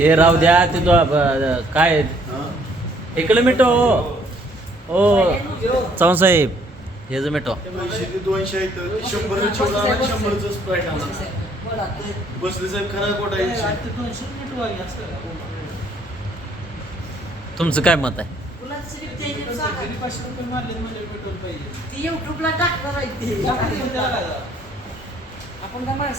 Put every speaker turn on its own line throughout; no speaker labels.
हे राहू द्या ते तो ब- काय? इकडे मिठो हो. हो. चव्हाण साहेब हे जो मिठो.
दोनशे ते दोनशे आहेत शंभर चिवडा आणि शंभरचं स्प्राईट आणा बसले साहेब खरा आहे?
तुमचं काय मत आहे?
युट्यूबला टाकणार आहे. ती आपण काय बाय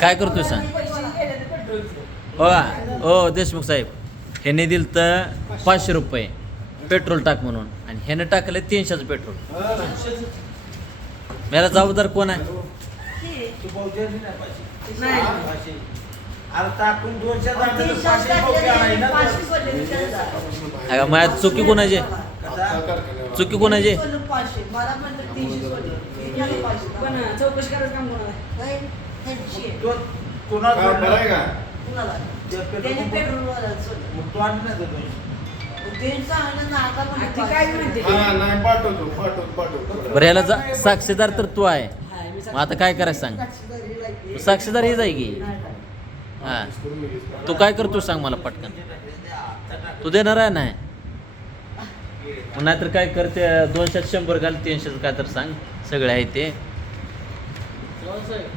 काय करतोय सांग? हो का? हो देशमुख साहेब. ह्याने दिलं तर पाचशे रुपये पेट्रोल टाक म्हणून. आणि ह्याने टाकलं तीनशेचं पेट्रोल. मला जबाबदार कोण आहे? माझ्या चुकी कोणाची आहे? चुकी कोणाची आहे?
सोडलं पाचशे मला तीनशे पाचशे
पण चौकशी करायचं काम कोणाला आहे?
नाही,
तो कोणाला
काय बरं आहे का
कुणाला? त्याने सोडलं.
मग तो तो दोनशे.
आता
ती काय म्हणते
हा नाही पाठवतो पाठवतो पाठवतो
बरं जा- साक्षीदार तर तू आहे
हाय, मी
मग आता काय करायचं सांग
साक्षीदार
हेच आहे की
नाही,
हा तू काय करतो सांग मला पटकन तू देणार आहे नाही मग नाहीतर काय करते दोनशे शंभर घाल तीनशेच काय तर सांग. सगळे आहे ते.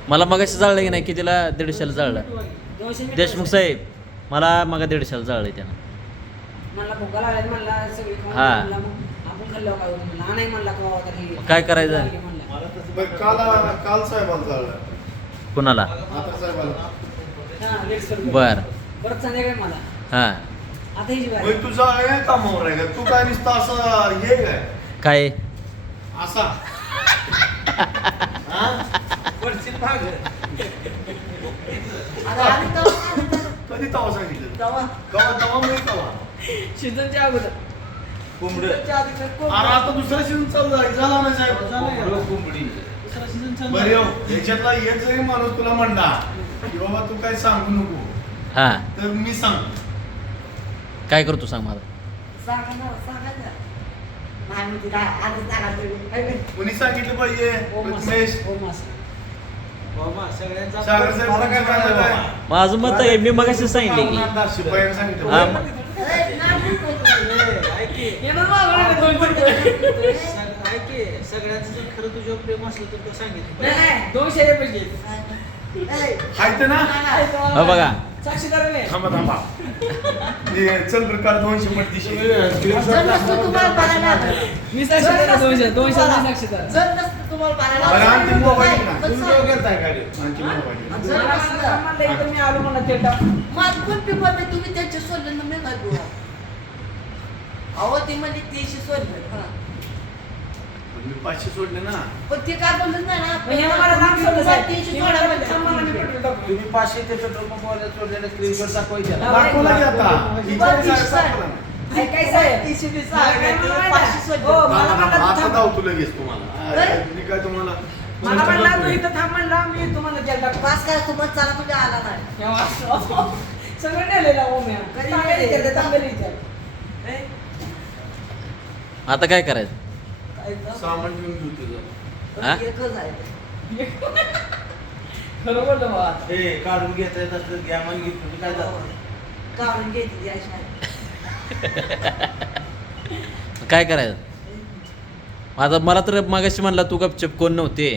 मला मगाशी जाळलं की नाही कितीला? दीडशेला जाळलं. देशमुख साहेब मला मग दीडशेला जाळलं त्यानं.
मला भोगा लागला म्हणला सगळी खाऊन
हा.
का का
काय करायचं? कुणाला?
हा.
बर.
परत संध्याकाळी मला?
हां.
आता ही
तुझा आहे कामावर आहे का? तू काय नुसतं असं हे काय?
काय?
असा. हा?
पडशील मागं.
आता आम्ही तेव्हा- आम्ही तेव्हा-
कधी तवा सांगितलं?
तेव्हा
कवा तवा मी कवा
शिजनच्या अगोदर.
कोंबडं.
त्याच्या आधी तर कोण-
अरे आता दुसरा सीझन चालू आहे. झाला ना साहेब
कोंबडं, कोंबडी.
बरं हो, याच्यातला एक जरी माणूस तुला म्हणला की बाबा तू काय सांगू नको.
हां.
तर मी सांग
काय करतो सांग मला.
नाही.
कोणी सांगितलं पाहिजे. प्रथमेश? सागर साहेब
मला काय म्हणायचं
बाबा?
बाबा?
माझं मत आहे मी मगाशी सांगितले की.
शिपायानं सांगितलं.
हा,
पाहिजे.
सगळ्यांचं जर खरं तुझ्यावर प्रेम असलं तर तो सांगितलं
दोनशे रुपये
हायत ना
नाही.
हो बघा
साक्षीदार आहे.
थांबा थांबा हे चल प्रकार दोनशे पडतीशी.
मी साक्षीदार आहे, दोनशे दोनशे मी साक्षीदार
जर नसतं तुम्हाला पाहायला
बरं,
आलं.
आणखी मोबाईल ना. आणखी मोबाईल.
म्हणलं इथं मी आलो मला ते टाक.
माझं पण पेपर नाही तुम्ही त्यांचे सोडलं ना मी काय बुवा अहो ते म्हणजे तीनशे सोडलं.
मी पाचशे सोडले ना
पण ते काय बोलत नाही ना
सोडलं साहेब.
तीनशे
मी
सोडा म्हणजे.
मी.
तुम्ही पाचशे ते पेट्रोल पंपवाल्या सोडलेलं स्क्रीनवर दाखवायचं
दाखवला की आता विचार
तीनशे
साहेब दाखवला ना.
काय काय साहेब?
तीनशे वीस
मला काय
आहे,
म्हणलं
पाचशे
माहिती
सोडले.
आहे? हो, मला म्हणला
आता
थांब.
धावतो लगेच तुम्हाला? मी काय तुम्हाला
मला म्हणला तू इथं थांब म्हणला मी तुम्हाला जेल टाकतो.
पास काय सोबत चाला म्हणजे आला नाही
तेव्हा असं. सगळं नेलेलं ओम या.
कधी नेले? ए,
आता काय करायचं.
सामान घेऊन घेऊ तुझं.
हा?
एकच आहे
खरं बोललो बाबा.
हे काढून घेता येत असलं घ्या मग घेत तुम्ही काय जातं?
काढून घेतली अशा आहे.
काय करायचं? आता मला तर मागाशी म्हणला तू गपचप कोण नव्हते?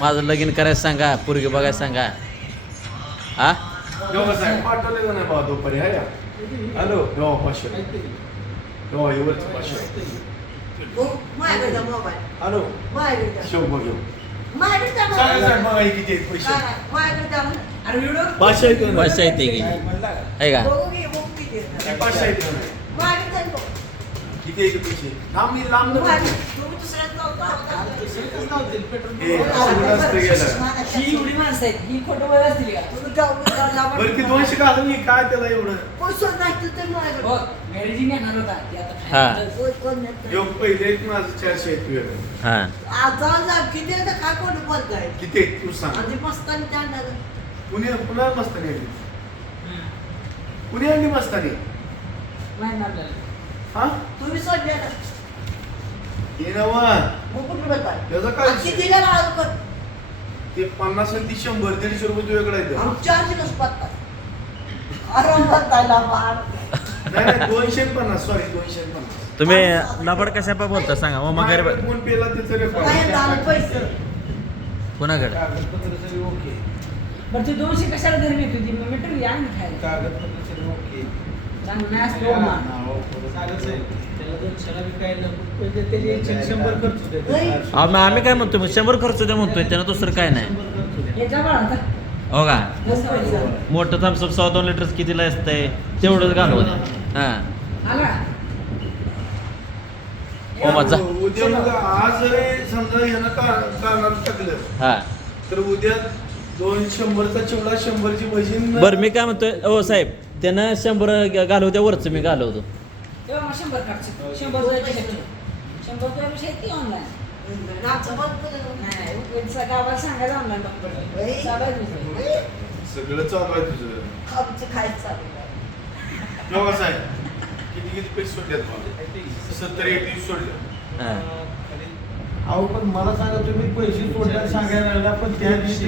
माझं लगीन करायचं सांगा पोरगी बघायला सांगा. हा
जेव्हा साहेब पाठवले का नाही बा दुपारी? Hi hello. हो पाचशे हो पाचशे
माझ्याकडे द्या मोबाईल
हॅलो
माझ्याकडे द्या.
शेव बघ घेऊ
माझ्याकडे द्या
सांगा
मोबाईल.
बघा हे किती आहेत पैसे
काय नाही, माझ्याकडे द्या म्हणा.
अरे व्हिडिओ
पाचशे आहेत का नाही?
पैसे येते की
म्हणला का?
आहे का
बघू की, बघू किती आहेत.
हे पाचशे आहेत का नाही?
माझ्याकडे द्या बघू.
किती आहेत ते पैसे थांब मी लांब नको.
माझ्याकडे. तुम्ही दुसऱ्यात नव्हता होता.
हे. असं नसतं गेलं.
माझ्या
ही माणसं आहेत. ही खोटं बोलत असतील का.
बरं की दोनशे घालून काय त्याला एवढं.
हो होता. ती आता
हा.
नेतं?
योग पहिले एक माझं चारशे आहेत तुझ्याकडे
हां.
किती आहे?
तू सांग. पुणे पुन्हा मस्तानी आणली. पुणे आणली मस्तानी.
नाही आपल्याला
हा?
तुम्ही सोडले ना
हे नवा त्याचा काय विषय? ते पन्नास आणि ती शंभर दीडशे रुपये तुझ्याकडे आहेत
आणि चारशे कसं पत्ता? आरामात जायला मार.
नाही नाही दोनशे आणि पन्नास सॉरी दोनशे आणि पन्नास.
तुम्ही लबाड कशा पा बोलता सांगा मग मग
माझ्याकडे फोन पेला त्याचं
काय झालं पैसे.
कोणाकडे?
कागदपत्र सगळे ओके.
बरं ते दोनशे कशाला घरी विकली होती मग आहे ना खायला.
कागदपत्र सगळे ओके. होते
नाही.
आम्ही काय म्हणतोय? मग शंभर खर्च द्या म्हणतोय त्यानं दुसरं काय नाही.
हे
का. मोठं थम्सअप सव्वा दोन लिटर कितीला असतंय? तेवढंच घालू द्या हा.
आला
हो माझा
उद्या मग आज जरी समजा यानं का- कानाला टाकलं
हा.
तर उद्या दोन शंभरचा चिवडा शंभरची भजी न-
बरं मी काय म्हणतोय? हो साहेब. त्यानं शंभर घालू द्या वरचं मी घालवतो.
तेव्हा मग शंभर काढचे. शंभर रुपयाचे. शंभर रुपयापेक्षा येते ऑनलाईन. नाही गावाला चालायचं
सगळं चालू आहे तुझं. साहेब किती किती पैसे सोडले सत्तर सोडले.
हा.
अहो पण मला सांगा तुम्ही पैसे सोडल्याला सांगायला लागला पण त्या दिवशी